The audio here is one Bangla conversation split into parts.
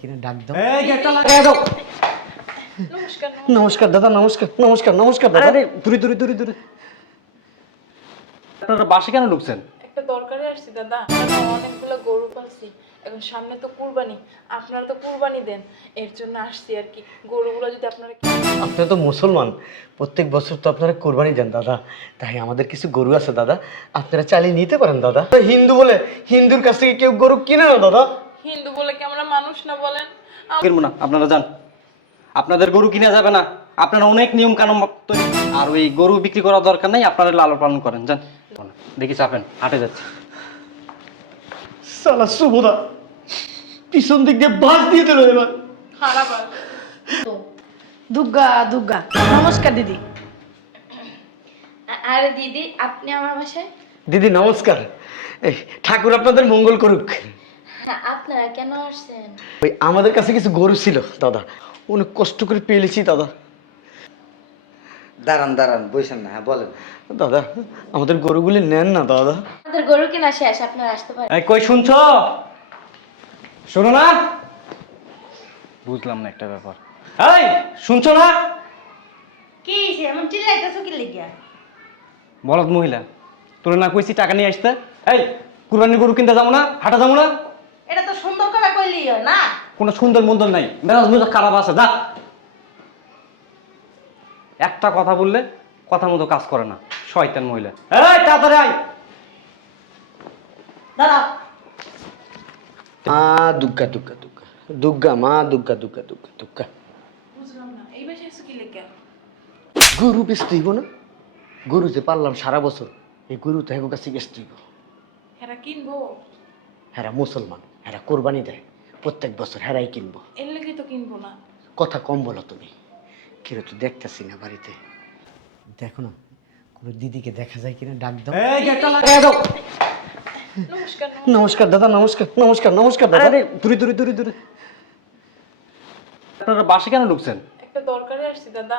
কিনে ডাক দাও। এই গেটটা লাগাই দাও। নমস্কার নমস্কার দাদা, নমস্কার নমস্কার নমস্কার দাদা। আরে দূরে দূরে দূরে দূরে। আপনারা বাসে কেন ঢুকছেন? একটা দরকারে আসছি দাদা। আমরা অনেকগুলো গরু পালছি, এখন সামনে তো কুরবানি, আপনারা তো কুরবানি দেন, এর জন্য আসছি আর কি। গরুগুলো যদি আপনারা আপনারা তো মুসলমান, প্রত্যেক বছর তো আপনারা কোরবানি দেন দাদা, তাই আমাদের কিছু গরু আছে দাদা, আপনারা চালিয়ে নিতে পারেন দাদা। হিন্দু বলে হিন্দুর কাছ থেকে কেউ গরু কিনে না দাদা। হিন্দু বলে কি আমরা মানুষ না বলেন? কিনবো না, আপনারা যান। আপনাদের গরু কিনা যাবে না, আপনারা অনেক নিয়ম কানুন আর ওই গরু বিক্রি করার দরকার নেই, আপনারা লালন পালন করেন, যান। দেখি চাপেন, হাঁটে যাচ্ছে। সালা সুবোধা পিছন দিক দিয়ে বাস দিয়ে দিল এবার। খারাপ আর দুর্গা দুর্গা নমস্কার দিদি। আরে দিদি, আপনি আমার বাসায়? দিদি নমস্কার, এই ঠাকুর আপনাদের মঙ্গল করুক। হ্যাঁ, আপনারা কেন আসছেন? ওই আমাদের কাছে কিছু গরু ছিল দাদা, অনেক কষ্ট করে পেয়েছি দাদা। দাঁড়ান দাঁড়ান, বসেন না, হ্যাঁ বলেন। দাদা আমাদের গরুগুলি নেন না দাদা। আমাদের গরু কিনা শেষ, আপনারা আসতে পারেন। এই কই শুনছো? শোনো না? বুঝলাম না একটা ব্যাপার। এই শুনছো না? কি হইছে এমন চিল্লাইতেছো কি লাগিয়া? বলদ মহিলা, তোরা না কইছি টাকা নিয়ে আসতে? এই কুরবানির গরু কিনতে যাবো না, হাঁটা যাবো না? এটা তো সুন্দর করে কইলি না। কোনো সুন্দর মন্দর নাই, মেজাজ মেজাজ খারাপ আছে, যা। একটা কথা বললে কথা মতো কাজ করে না, শয়তান মহিলা। এই তাড়াতাড়ি আয়। দাঁড়াও। মা দুর্গা দুর্গা দুর্গা দুর্গা, মা দুর্গা দুর্গা দুর্গা দুর্গা। বুঝলাম না, এই বাসায় এসে কি লেগে? গরু বেচতে হইব না? গরু যে পারলাম সারা বছর, এই গরু তো এখন কাছে বেচতে হইব। হেরা কিনবো? হেরা মুসলমান, হেরা কোরবানি দেয় প্রত্যেক বছর, হেরাই কিনবো। এর লেগে তো কিনবো না। কথা কম বলো তুমি, কেউ তো দেখতেছি না বাড়িতে। দেখো না কোনো দিদিকে দেখা যায় কিনা, ডাক দাও। এই গেটটা লাগাই দাও। নমস্কার নমস্কার দাদা, নমস্কার নমস্কার নমস্কার দাদা। আরে দূরে দূরে দূরে দূরে। আপনারা বাসে কেন ঢুকছেন? একটা দরকারে আসছি দাদা।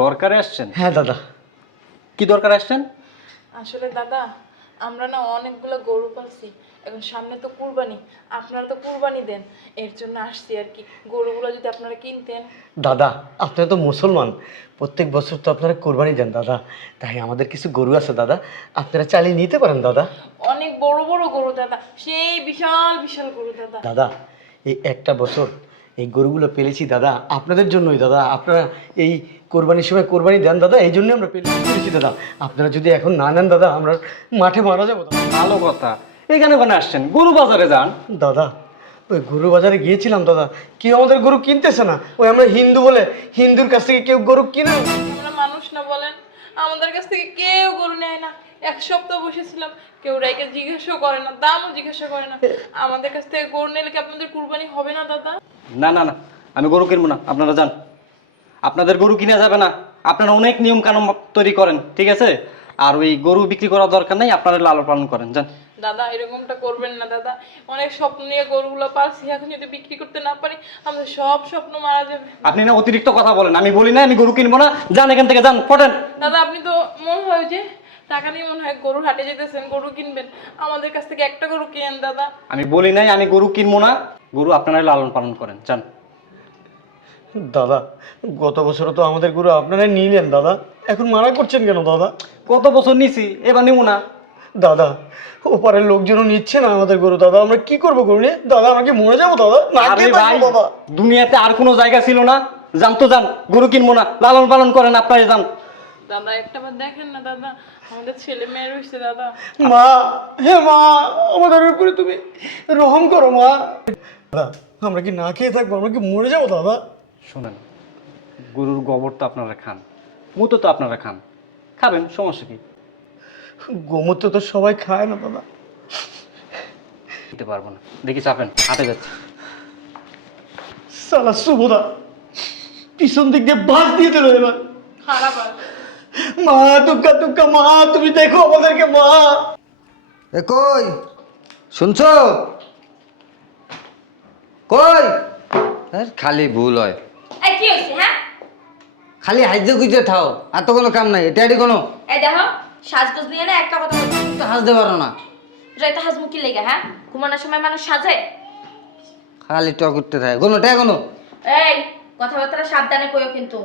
দরকারে আসছেন? হ্যাঁ দাদা। কি দরকারে আসছেন? আসলে দাদা, আমরা না অনেকগুলো গরু পালছি, এখন সামনে তো কুরবানি, আপনারা তো কুরবানি দেন, এর জন্য আসছি আর কি। গরুগুলো যদি আপনারা কিনতেন। দাদা আপনারা তো মুসলমান, প্রত্যেক বছর তো আপনারা কোরবানি দেন দাদা, তাই আমাদের কিছু গরু আছে দাদা, আপনারা চালিয়ে নিতে পারেন দাদা। অনেক বড় বড় গরু দাদা, সেই বিশাল বিশাল গরু দাদা। দাদা এই একটা বছর এই গরুগুলো পেলেছি দাদা আপনাদের জন্যই দাদা, আপনারা এই কোরবানির সময় কোরবানি দেন দাদা, এই জন্যই আমরা পেলেছি দাদা। আপনারা যদি এখন না নেন দাদা, আমরা মাঠে মারা যাবো দাদা। ভালো কথা, এখানে ওখানে আসছেন, গরু বাজারে যান। দাদা ওই গরু বাজারে গিয়েছিলাম দাদা, কেউ আমাদের গরু কিনতেছে না। ওই আমরা হিন্দু বলে হিন্দুর কাছ থেকে কেউ গরু কিনে না। আমরা মানুষ না বলেন? আমাদের কাছ থেকে কেউ গরু নেয় না। এক সপ্তাহ বসেছিলাম, কেউ রাইকে জিজ্ঞাসাও করে না, দামও জিজ্ঞাসা করে না। আমাদের কাছ থেকে গরু নিলে কি আপনাদের কুরবানি হবে না দাদা? না না না, আমি গরু কিনবো না, আপনারা যান। আপনাদের গরু কিনা যাবে না, আপনারা অনেক নিয়ম কানুন তৈরি করেন, ঠিক আছে? আর ওই গরু বিক্রি করার দরকার নেই, আপনারা লালন পালন করেন, যান। দাদা এরকমটা করবেন না দাদা, অনেক স্বপ্ন নিয়ে গরুগুলো পালছি, এখন যদি বিক্রি করতে না পারি আমাদের সব স্বপ্ন মারা যাবে। আপনি না অতিরিক্ত কথা বলেন, আমি বলি না আমি গরু কিনবো না, যান এখান থেকে, যান, ফটেন। দাদা আপনি তো মনে হয় যে টাকা নিয়ে মনে হয় গরুর হাটে যেতেছেন, গরু কিনবেন, আমাদের কাছ থেকে একটা গরু কিনেন দাদা। আমি বলি নাই আমি গরু কিনবো না, গরু আপনারা লালন পালন করেন, যান। দাদা গত বছরও তো আমাদের গরু আপনারাই নিলেন দাদা, এখন মারা করছেন কেন দাদা? কত বছর নিছি, এবার নিবো না। দাদা ওপারের লোকজনও নিচ্ছে না আমাদের গরু দাদা, আমরা কি করবো গরু নিয়ে? দাদা আমাকে মরে যাবো দাদা, না আরে খেয়ে ভাই, থাকবো দাদা। দুনিয়াতে আর কোনো জায়গা ছিল না? যান তো যান, গরু কিনবো না, লালন পালন করেন, আপনারা যান। দাদা একটা বার দেখেন না দাদা, আমাদের ছেলে মেয়ে রয়েছে দাদা। মা, হে মা, আমাদের উপরে তুমি রহম করো মা। দাদা আমরা কি না খেয়ে থাকবো, আমরা কি মরে যাবো দাদা? শোনেন, গরুর গোবর তো আপনারা খান, মুতো তো আপনারা খান, খাবেন, সমস্যা কি? গোমূত্র তো সবাই খায় না দাদা। দিতে পারবো না, দেখি চাপেন, হাঁটে যাচ্ছে। সালা সুবোধা পিছন দিক দিয়ে বাস দিয়ে দিল এবার। খারাপ আর মা দুর্গা দুর্গা, মা তুমি দেখো আমাদেরকে মা। এ কই শুনছো? কই? খালি ভুল হয়, এই কি হইছে? হ্যাঁ, খালি হাইজে গুজে থাও, আর তো কোনো কাম নাই। এটা কোনো এই দেখো, সাজগোজ নিয়ে না একটা কথা বলছি, তো হাসতে পারো না। রাইতে হাজমু কি লেগে? হ্যাঁ, ঘুমানোর সময় মানুষ সাজে? খালি টক করতে থাকে কোনো টাকা কোনো এই কথাবার্তা সাবধানে কইও কিন্তু।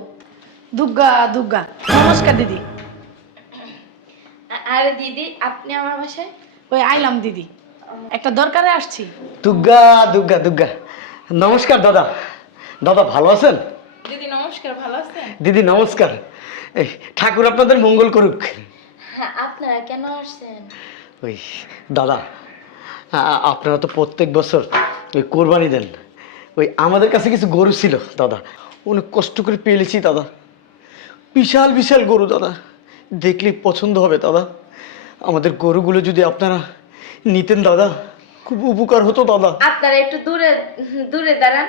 দুর্গা দুর্গা নমস্কার দিদি। আরে দিদি আপনি আমার বাসায়? ওই আইলাম দিদি, একটা দরকারে আসছি। দুর্গা দুর্গা দুর্গা নমস্কার দাদা। দাদা ভালো আছেন? দিদি নমস্কার, ভালো আছেন? দিদি নমস্কার। এই ঠাকুর আপনাদের মঙ্গল করুক। হ্যাঁ, আপনারা কেন আসছেন? ওই দাদা, আপনারা তো প্রত্যেক বছর ওই কোরবানি দেন। ওই আমাদের কাছে কিছু গরু ছিল দাদা, অনেক কষ্ট করে পেলেছি দাদা। বিশাল বিশাল গরু দাদা, দেখলেই পছন্দ হবে দাদা। আমাদের গরুগুলো যদি আপনারা নিতেন দাদা, খুব উপকার হতো দাদা। আপনারা একটু দূরে দূরে দাঁড়ান।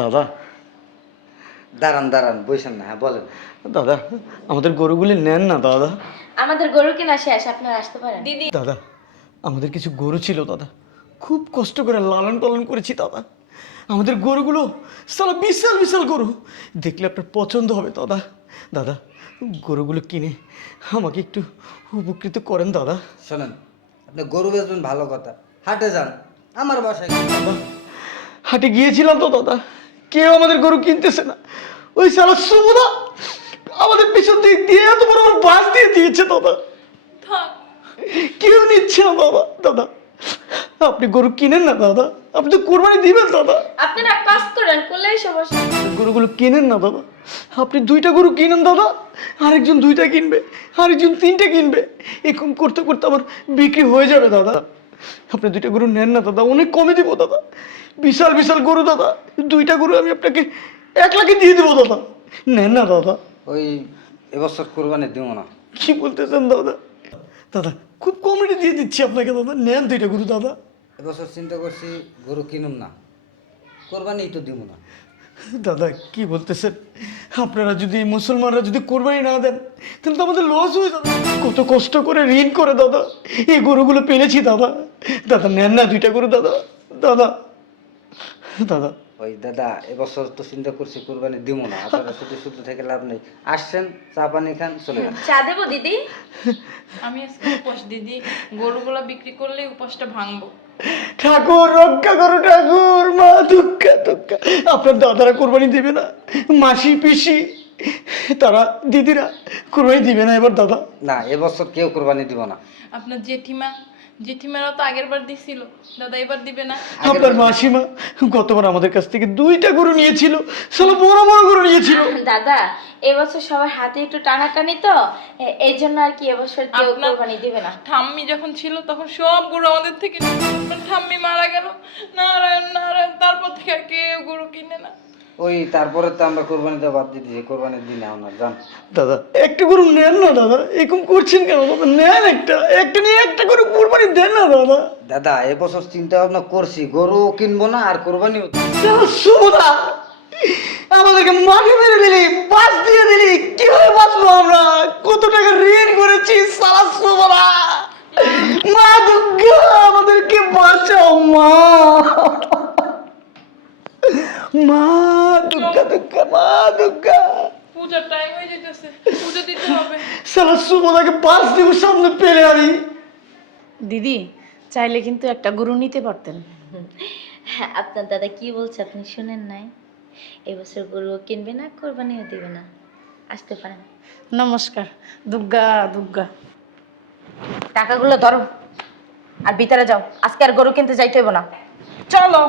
দাদা দাঁড়ান দাঁড়ান বসেন না, হ্যাঁ বলেন। দাদা আমাদের গরুগুলি নেন না দাদা। আমাদের গরু কিনা শেষ, আপনারা আসতে পারেন। দিদি দাদা আমাদের কিছু গরু ছিল দাদা, খুব কষ্ট করে লালন পালন করেছি দাদা। আমাদের গরুগুলো সালা বিশাল বিশাল গরু, দেখলে আপনার পছন্দ হবে দাদা। দাদা গরুগুলো কিনে আমাকে একটু উপকৃত করেন দাদা। শোনেন, আপনি গরু বেচবেন ভালো কথা, হাটে যান আমার বাসায়। দাদা হাটে গিয়েছিলাম তো দাদা, কেউ আমাদের গরু কিনতেছে না। ওই সালা সুমদা আমাদের পিছন দিক দিয়ে এত বড় বড় বাস দিয়ে দিয়েছে দাদা, থাক, কেউ নিচ্ছে না দাদা। দাদা আপনি গরু কিনেন না দাদা, আপনি তো কোরবানি দিবেন দাদা। আপনারা কাজ করেন, করলেই সমস্যা। গরুগুলো কিনেন না দাদা, আপনি 2টা গরু কিনেন দাদা, আরেকজন 2টা কিনবে, আরেকজন 3টে কিনবে, এরকম করতে করতে আমার বিক্রি হয়ে যাবে দাদা। আপনি 2টা গরু নেন না দাদা, অনেক কমে দিব দাদা। বিশাল বিশাল গরু দাদা, 2টা গরু আমি আপনাকে 1 লাখে দিয়ে দেবো দাদা, নেন না দাদা। ওই এবছর কোরবানি দিব না। কি বলতেছেন দাদা? দাদা খুব কম রেটে দিয়ে দিচ্ছি আপনাকে দাদা, নেন 2টা গরু দাদা। এবছর চিন্তা করছি গরু কিনুম না, কোরবানি তো দিব না। দাদা কি বলতেছেন? আপনারা যদি মুসলমানরা যদি কোরবানি না দেন তাহলে তো আমাদের লস হয়ে যাবে। কত কষ্ট করে ঋণ করে দাদা এই গরুগুলো পেলেছি দাদা। দাদা নেন না 2টা গরু দাদা। দাদা দাদা ওই দাদা এবছর তো চিন্তা করছি কোরবানি দিব না, আপনারা শুধু শুধু থেকে লাভ নেই। আসছেন চা পানি খান চলে যান। চা দেবো দিদি? আমি আজকে উপাস দিদি, গরুগুলো বিক্রি করলে উপাসটা ভাঙবো। ঠাকুর রক্ষা করো ঠাকুর, মা দুঃখা দুঃখা। আপনার দাদারা কোরবানি দেবে না, মাসি পিসি তারা দিদিরা কোরবানি দিবে না এবার দাদা। না এবছর কেউ কোরবানি দিব না। আপনার জেঠিমারা তো আগের বার দিছিল, দাদা এবার দিবে না? আপনার মাসিমা গতবার আমাদের কাছ থেকে 2টা গরু নিয়েছিল, সালা বড় বড় গরু নিয়েছিল। দাদা এবছর সবার হাতে একটু টানাটানি তো, এই জন্য আর কি এবছর কেউ আপনার- কোরবানি দিবে না। ঠাম্মি যখন ছিল তখন সব গরু আমাদের থেকে নিত। আপনার ঠাম্মি মারা গেল, নারায়ণ নারায়ণ, তারপর থেকে আর কেউ গরু কিনে না। ওই তারপরে তো আমরা কোরবানি দেওয়া বাদ দিয়ে দিয়েছি, কোরবানির দিনে আপনার যান। দাদা একটা গরু নেন না দাদা, এরকম করছেন কেন দাদা? নেন একটা নিয়ে একটা গরু কোরবানি দেন না দাদা। দাদা এবছর চিন্তা ভাবনা করছি গরু কিনবো না আর কোরবানিও সুমদা আমাদেরকে মাঠে মেরে দিলি, বাস দিয়ে দিলি, কিভাবে বাঁচবো আমরা? কত টাকা ঋণ করেছি সারা সুমদা। মা দুর্গা আমাদেরকে বাঁচাও মা, মা দুর্গা দুর্গা মা দুর্গা। পূজার টাইম হয়ে যেতেছে, পুজো দিতে হবে। সারা সুমদাকে বাস দিব সামনে পেলে আমি। দিদি চাইলে কিন্তু একটা গরু নিতে পারতেন। হ্যাঁ, আপনার দাদা কি বলছে আপনি শুনেন নাই? এবছর গরু কিনবে না, কোরবানিও দিবে না। আসতে পারেন। নমস্কার দুর্গা দুর্গা। টাকাগুলো ধরো আর ভিতরে যাও, আজকে আর গরু কিনতে যাইতে হইব না, চলো।